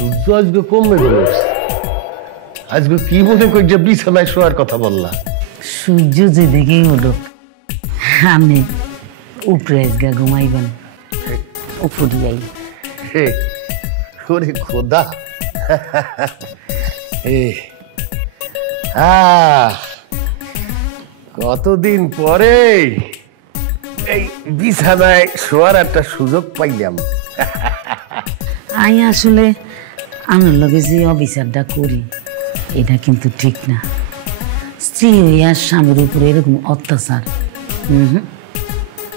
সূর্য আজকে কমবে গেল, আজকে কি মনে করি যে বিছানায় শোয়ার কথা বললা? সূর্য যে দেখেই উঠুক, আমি উপরে আজকে ঘুমাইবেন, উপরে যাই। ওরে খোদা, কতদিন পরে এই বিছানায় শোয়ার একটা সুযোগ পাইলাম। আমি আসলে আমার লগে যে অবিচারটা করি এটা কিন্তু ঠিক না। স্ত্রী হইয়া স্বামীর উপরে এরকম অত্যাচার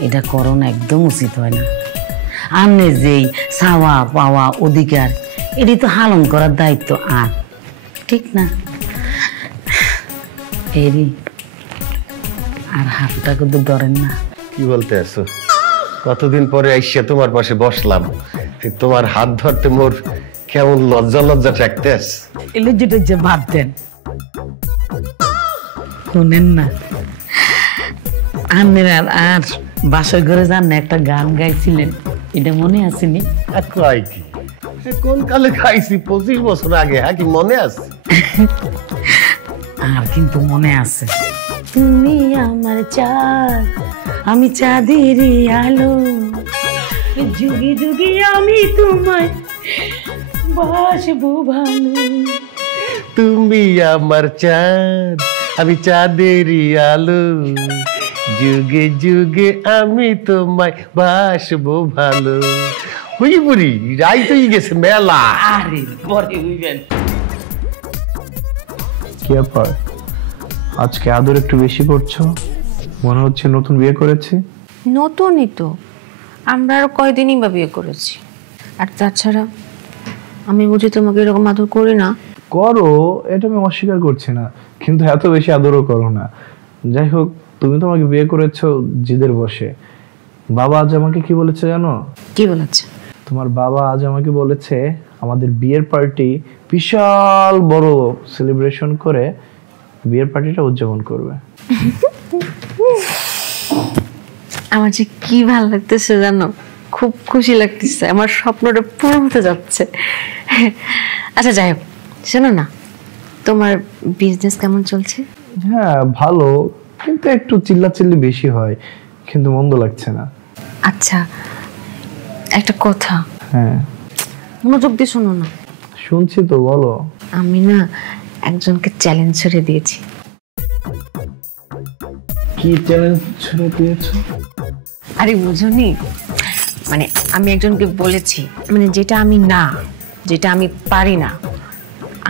এটা করোনা একদম উচিত হয় না। আমনে যেই চাওয়া পাওয়া অধিকার এটি তো হালন করার দায়িত্ব আর, ঠিক না? এরি আর হাতটা কিন্তু ধরেন না। কি বলতে আছো? কতদিন পরে আইসা তোমার পাশে বসলাম, তোমার হাত ধরতে মোর কেমন লজ্জা লজ্জা ঠেকতে আস। এলে যেটা যে বাদ দেন, শুনেন না আপনারা আর বাসার ঘরে যান না একটা গান গাইছিলেন, এটা মনে আসেনি? কোন কালে খাইছি? 25 বছর আগে। হ্যাঁ, কি মনে আছে? আর কিন্তু মনে আছে। তুমি আমার চাঁদ, আমি চাঁদের আলো, যুগে যুগে আমি তোমায় বাসবো ভালো। তুমি আমার চাঁদ, আমি চাঁদের আলো, যুগে যুগে আমি তোমায় বাসবো ভালো। হই বুড়ি রাই তো গেছে মেলা। আরে পরে হইবেন। কি ব্যাপার, আজকে আদর একটু বেশি করছো? মনে হচ্ছে নতুন বিয়ে করেছি। নতুনই তো, আমরা আর কয়দিনই বা বিয়ে করেছি। আর তাছাড়া আমি বুঝি তোমাকে এরকম আদর করি না? করো, এটা আমি অস্বীকার করছি না, কিন্তু এত বেশি আদরও করো না। যাই হোক, তুমি তো আমাকে বিয়ে করেছো জিদের বসে। বাবা আজ আমাকে কি বলেছে জানো? কি বলেছে? তোমার বাবা আজ আমাকে বলেছে আমাদের বিয়ের পার্টি বিশাল বড় সেলিব্রেশন করে বিয়ের পার্টিটা উদযাপন করবে। আমার যে কি ভালো লাগতেছে জানো, খুব খুশি লাগতেছে, আমার স্বপ্নটা পূরণ হতে যাচ্ছে। আচ্ছা যাই হোক, শোনো না, তোমার বিজনেস কেমন চলছে? হ্যাঁ ভালো, কিন্তু একটু চিল্লাচিল্লি বেশি হয়, কিন্তু মন্দ লাগছে না। আচ্ছা একটা কথা, হ্যাঁ মনোযোগ দিয়ে শোনো না। শুনছি তো, বলো। আমি না একজনকে চ্যালেঞ্জ ছেড়ে দিয়েছি। কি চ্যালেঞ্জ ছেড়ে দিয়েছো? আরে বুঝুনি, মানে আমি একজনকে বলেছি, মানে যেটা আমি না, যেটা আমি পারি না,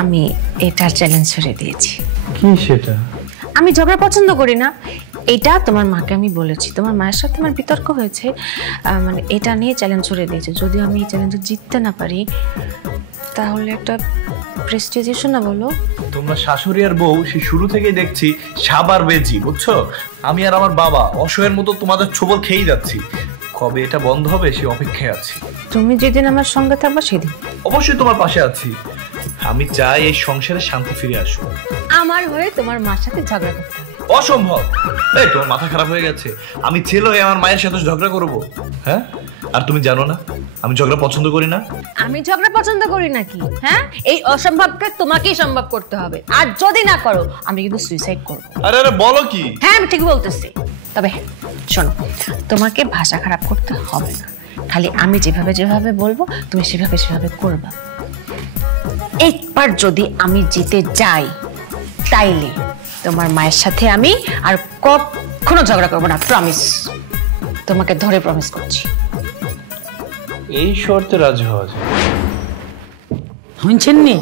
আমি এটার চ্যালেঞ্জ ছেড়ে দিয়েছি। কি সেটা? আমি ঝগড়া পছন্দ করি না, এটা তোমার মাকে আমি বলেছি। তোমার মায়ের সাথে আমার বিতর্ক হয়েছে, মানে এটা নিয়ে চ্যালেঞ্জ ছড়িয়ে দিয়েছে। যদি আমি এই চ্যালেঞ্জে জিততে না পারি তাহলে একটা প্রেস্টিজ ইস্যু না? বলো, তোমরা শাশুড়ি আর বউ সে শুরু থেকেই দেখছি সাবার বেজি, বুঝছো? আমি আর আমার বাবা অসহায়ের মতো তোমাদের ছোবল খেয়েই যাচ্ছি। কবে এটা বন্ধ হবে সে অপেক্ষায় আছি। তুমি যেদিন আমার সঙ্গে থাকবে সেদিন অবশ্যই তোমার পাশে আছি। আমি চাই এই সংসারে শান্তি ফিরে আসুক। আমার হয়ে তোমার মার সাথে ঝগড়া করতে হবে? অসম্ভব। এই তোমার মাথা খারাপ হয়ে গেছে? আমি ছেলে হয়ে আমার মায়ের সাথে ঝগড়া করবো? হ্যাঁ, আর তুমি জানো না আমি ঝগড়া পছন্দ করি না। আমি ঝগড়া পছন্দ করি নাকি? হ্যাঁ, এই অসম্ভবকে তোমাকেই সম্ভব করতে হবে, আর যদি না করো আমি কিন্তু সুইসাইড করবো। আরে আরে বলো কি? হ্যাঁ আমি ঠিক বলতেছি। তবে শোনো, তোমাকে ভাষা খারাপ করতে হবে না, খালি আমি যেভাবে যেভাবে বলবো তুমি সেভাবে সেভাবে করবা। একবার যদি আমি জিতে যাই তাইলে তোমার মায়ের সাথে আমি আর কখনো ঝগড়া করবো না, প্রমিস। তোমাকে ধরে প্রমিস করছি। এই শর্তে রাজি হওয়া যায়? শুনছেন নি?